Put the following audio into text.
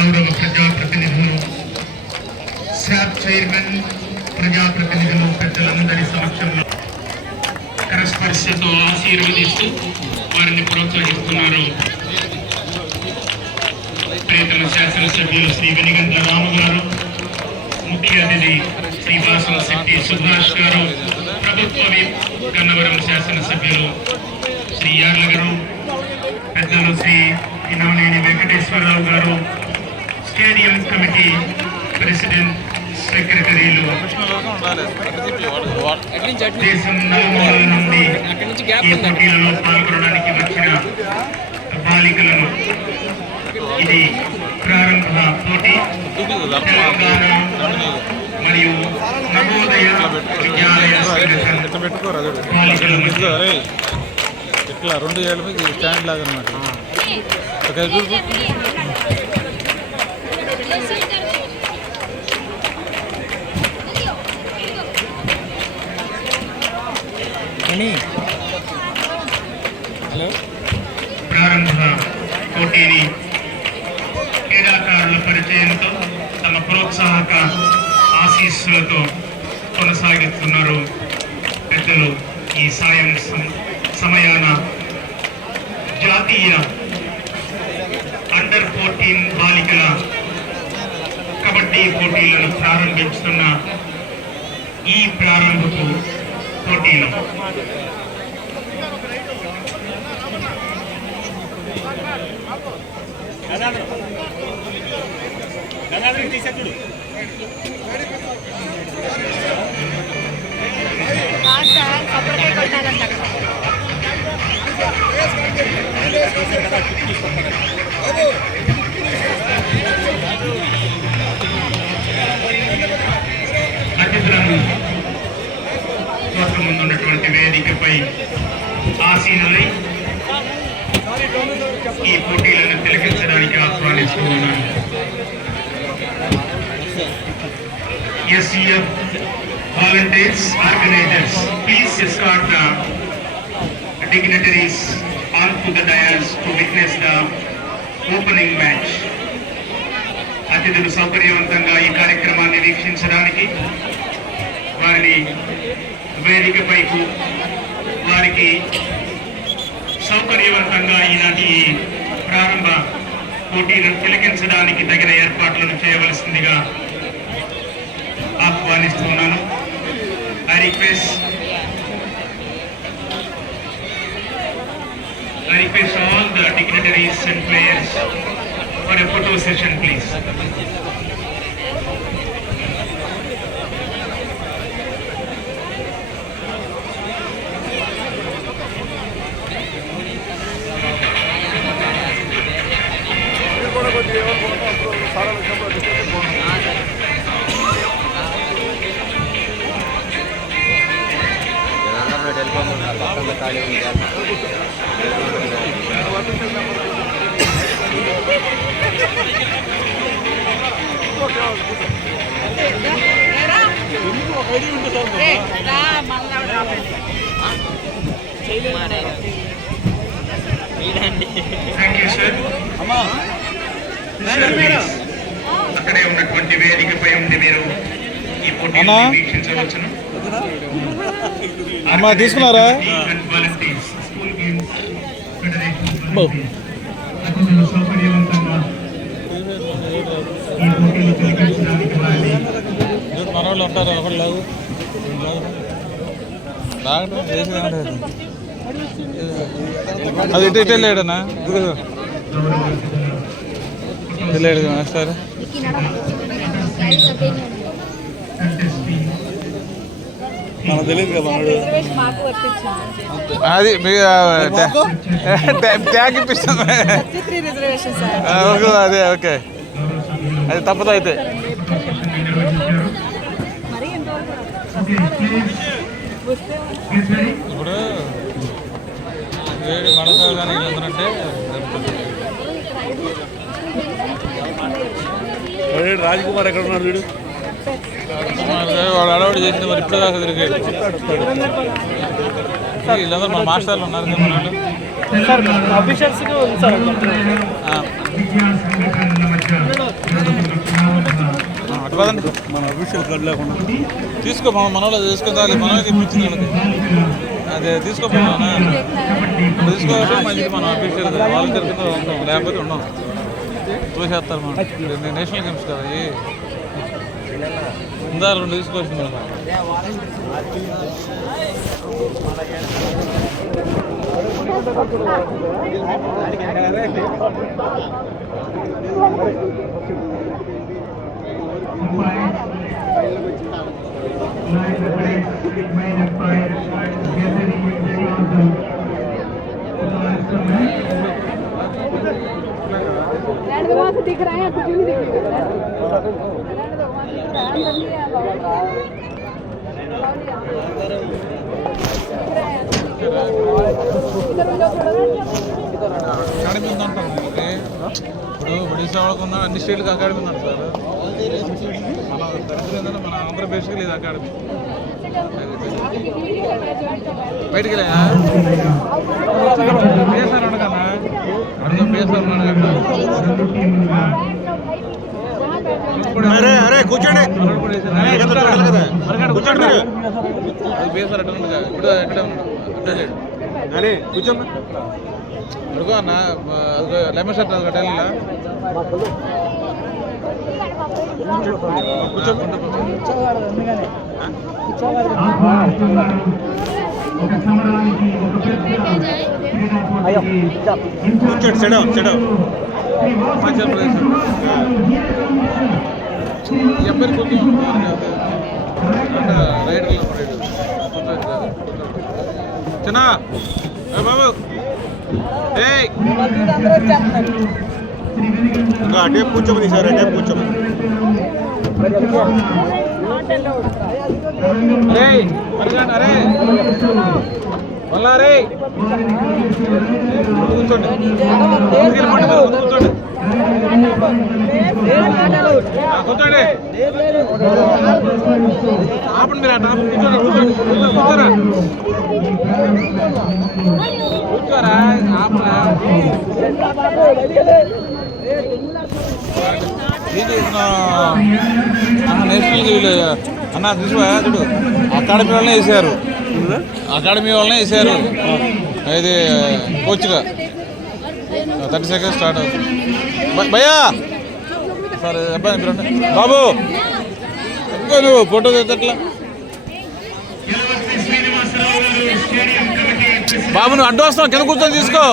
గౌరవ ప్రజాప్రతినిధులు SAAP chairman ప్రజాప్రతినిధులు పెద్దలందరి సమక్షంలో కరస్పర్శతో ఆశీర్వదిస్తూ వారిని ప్రోత్సహిస్తున్నారు. ప్రేతన శాసనసభ్యులు శ్రీ వెనిగంట రాము గారు ముఖ్య అతిథి శ్రీ వాసన సుభాష్ గారు ప్రభుత్వ కన్నవరం శాసనసభ్యులు శ్రీ యార్ల గారు పెద్దలు శ్రీ ఇనవనేని వెంకటేశ్వరరావు గారు స్టేడియం కమిటీ ప్రెసిడెంట్ సెక్రటరీలు దేశం నలుమూలల నుండి ఈ పోటీలలో పాల్గొనడానికి వచ్చిన బాలికలను ఇది ప్రారంభ పోటీ. తెలంగాణ మరియు నవోదయ విద్యాలయ ఇట్లా రెండు ఏళ్ళ మీద స్టాండ్ లాగా అనమాట ఓకే హలో. ప్రారంభ పోటీని క్రీడాకారుల పరిచయంతో తమ ప్రోత్సాహక ఆశీస్సులతో కొనసాగిస్తున్నారు పెద్దలు ఈ సాయం సమయాన జాతీయ అండర్ ఫోర్టీన్ బాలికల కబడ్డీ పోటీలను ప్రారంభిస్తున్న ఈ ప్రారంభకు పోటీలు కొబ్బరికాయ వేదికపై ఆసీనులై ఈ పోటీలను తిలకించడానికి ఆహ్వానిస్తూ ఉన్నాను SEF volunteers organisers please escort the dignitaries onto the dais to witness the opening match. అతిథులు సౌకర్యవంతంగా ఈ కార్యక్రమాన్ని వీక్షించడానికి వారిని వేదికపైకు వారికి సౌకర్యవంతంగా ఈనాటి ప్రారంభ పోటీలను తిలకించడానికి తగిన ఏర్పాట్లను చేయవలసిందిగా ఆహ్వానిస్తున్నాను I request I request all the dignitaries and players for a photo session, please. Thank you, sir. Sir, please. అక్కడే ఉన్నటువంటి వేదికపై ఉండి మీరు ఈ అన్నా? వీక్షించవచ్చును అమ్మా, తీసుకున్నారా? And volunteers, school games, federation volunteers. అతిథులు సౌకర్యవంతంగా ఈ పోటీలు తిలకించడానికి వారిని చూడు మన వాళ్ళు ఉంటారు ఒకటి లేదు లాగటం చేసి ఏమంటారు? అది ఇటు ఇటు వెళ్ళాడనా వెళ్ళాడు మాస్టర్ మనకు తెలియదు కదా అది మీ ట్యాగ్ ఇప్పిస్తుంది. ఓకే అదే ఓకే. అది తప్పదు అయితే. ఇప్పుడు వేడి మనసాగానికి వెళ్తున్నట్టే రాజ్కుమార్ ఎక్కడ ఉన్నాడు వీడు? వాడు అడవాడు చేసింది మరి ఇప్పుడు దాకా తిరిగాడు వీళ్ళందరూ మన మాస్టర్లు ఉన్నారు మన వాళ్ళు. సార్ అఫీషియల్స్ అటు అఫీషియల్ కార్డు లేకుండా తీసుకో మన మనలో తీసుకుందాలి మనమే తెప్పించింది అదే తీసుకోపోయినా? తీసుకోవాలి మంచిది మనం అఫీషియల్ వాలంటీర్ కింద ఉంటాం లేకపోతే ఉన్నాం చూసేస్తారు మనం. నేషనల్ గేమ్స్ కదా. ఉందా రెండు తీసుకోవచ్చు మనం लैंड तो वहाँ से दिख रहा है कुछ भी नहीं दिख रहा है అకాడమీ ఉందంటాం ఓకే ఇప్పుడు ఒడిశా వాళ్ళకు ఉన్న అన్ని స్టేట్లకు అకాడమీ ఉందంట సార్ మన దరిద్రం ఏంటంటే మన ఆంధ్రప్రదేశ్కి లేదు అకాడమీ బయటికి వెళ్ళా పేసారు అడగన్నా అడుగు పేసారు అడగన్నా అరే అరే కూర్చోండి. కూర్చోండి మీరు. అరే కూర్చోమ్మా అడుగు అన్న లెమన్ షర్ట్ అది కట్టాలి కూర్చోండి. చెడవు చెడవు హిమాచల్ ప్రదేశ్ ఈ కొంచెం రైట్ చిన్న బాబు ఏయ్ ఇంకా అటే కూర్చోమని సార్ అటే కూర్చోమని అరే అరే కూర్చోండి. ఆపండి మీరు కూర్చోండి కూర్చోండి. కూర్చోరా. కూర్చోరా. ఆపరా. ఇది అన్న నేషనల్ అన్న చూసివా? చూడు. అకాడమీ వాళ్ళనే వేసారు. అకాడమీ వాళ్ళనే వేసారు. ఇది కోచ్గా. థర్టీ సెకండ్ స్టార్ట్ అవుతుంది. భయ్యా! సరే అబ్బాయి బాబు! ఎక్కువ నువ్వు ఫోటో తెచ్చట్లా బాబు నువ్వు అడ్డు వస్తావు కింద కూర్చొని తీసుకో.